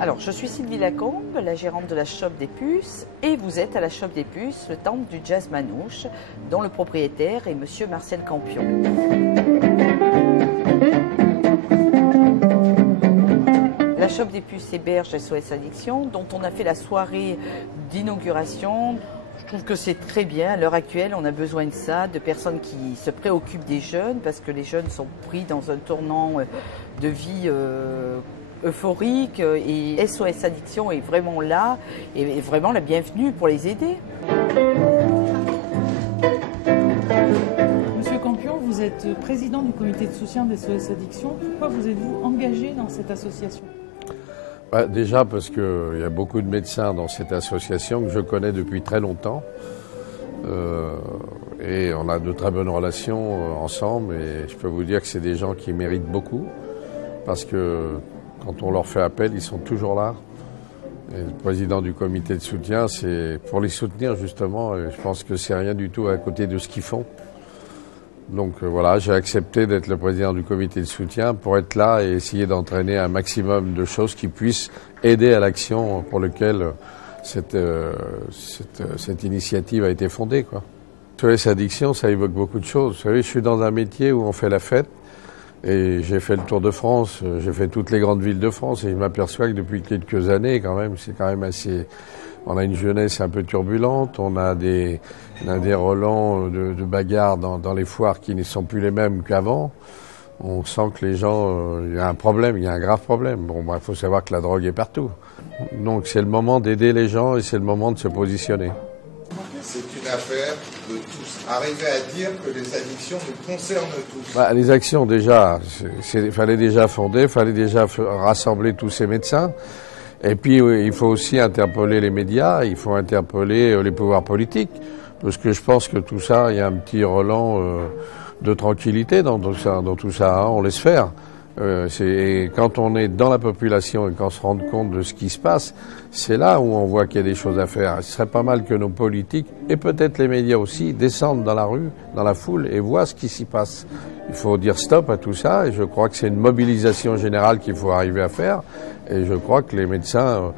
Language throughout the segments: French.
Alors, je suis Sylvie Lacombe, la gérante de la Shop des Puces, et vous êtes à la Shop des Puces, le temple du jazz manouche, dont le propriétaire est Monsieur Marcel Campion. La Shop des Puces héberge SOS Addiction, dont on a fait la soirée d'inauguration. Je trouve que c'est très bien. À l'heure actuelle, on a besoin de ça, de personnes qui se préoccupent des jeunes, parce que les jeunes sont pris dans un tournant de vie euphorique, et SOS Addiction est vraiment là, et vraiment la bienvenue pour les aider. Monsieur Campion, vous êtes président du comité de soutien des SOS Addiction. Pourquoi vous êtes-vous engagé dans cette association ? Déjà parce qu'il y a beaucoup de médecins dans cette association que je connais depuis très longtemps. Et on a de très bonnes relations ensemble, et je peux vous dire que c'est des gens qui méritent beaucoup, parce que quand on leur fait appel, ils sont toujours là. Et le président du comité de soutien, c'est pour les soutenir justement, et je pense que c'est rien du tout à côté de ce qu'ils font. Donc voilà, j'ai accepté d'être le président du comité de soutien pour être là et essayer d'entraîner un maximum de choses qui puissent aider à l'action pour laquelle cette initiative a été fondée, quoi. SOS Addiction, ça évoque beaucoup de choses. Vous savez, je suis dans un métier où on fait la fête, et j'ai fait le Tour de France, j'ai fait toutes les grandes villes de France, et je m'aperçois que depuis quelques années, quand même, c'est quand même assez... On a une jeunesse un peu turbulente, on a des relents de bagarres dans les foires qui ne sont plus les mêmes qu'avant. On sent que les gens, il y a un problème, il y a un grave problème. Bon, il faut savoir que la drogue est partout. Donc c'est le moment d'aider les gens, et c'est le moment de se positionner. C'est une affaire de tous. Arriver à dire que les addictions nous concernent tous. Les actions, déjà, il fallait déjà fonder, il fallait déjà rassembler tous ces médecins. Et puis, il faut aussi interpeller les médias, il faut interpeller les pouvoirs politiques. Parce que je pense que tout ça, il y a un petit relent de tranquillité dans tout ça, hein, on laisse faire. Et quand on est dans la population et qu'on se rend compte de ce qui se passe, c'est là où on voit qu'il y a des choses à faire. Ce serait pas mal que nos politiques, et peut-être les médias aussi, descendent dans la rue, dans la foule, et voient ce qui s'y passe. Il faut dire stop à tout ça, et je crois que c'est une mobilisation générale qu'il faut arriver à faire. Et je crois que les médecins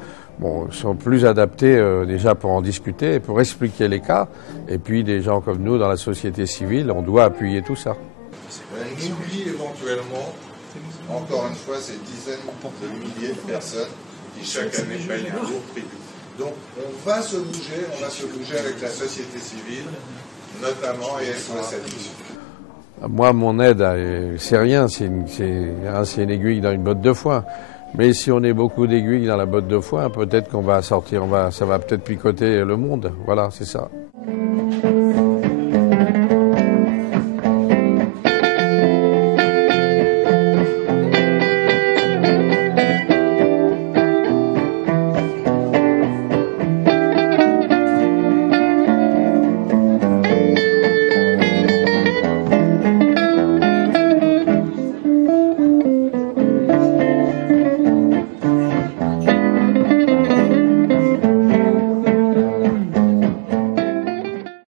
sont plus adaptés déjà pour en discuter, pour expliquer les cas. Et puis des gens comme nous, dans la société civile, on doit appuyer tout ça. On oublie éventuellement, encore une fois, ces dizaines de milliers de personnes qui chaque année payent un lourd tribut. Donc on va se bouger avec la société civile, notamment, et SOS Addiction. Moi, mon aide, c'est rien, c'est une aiguille dans une botte de foin. Mais si on est beaucoup d'aiguilles dans la botte de foin, peut-être qu'on va sortir, ça va peut-être picoter le monde. Voilà, c'est ça.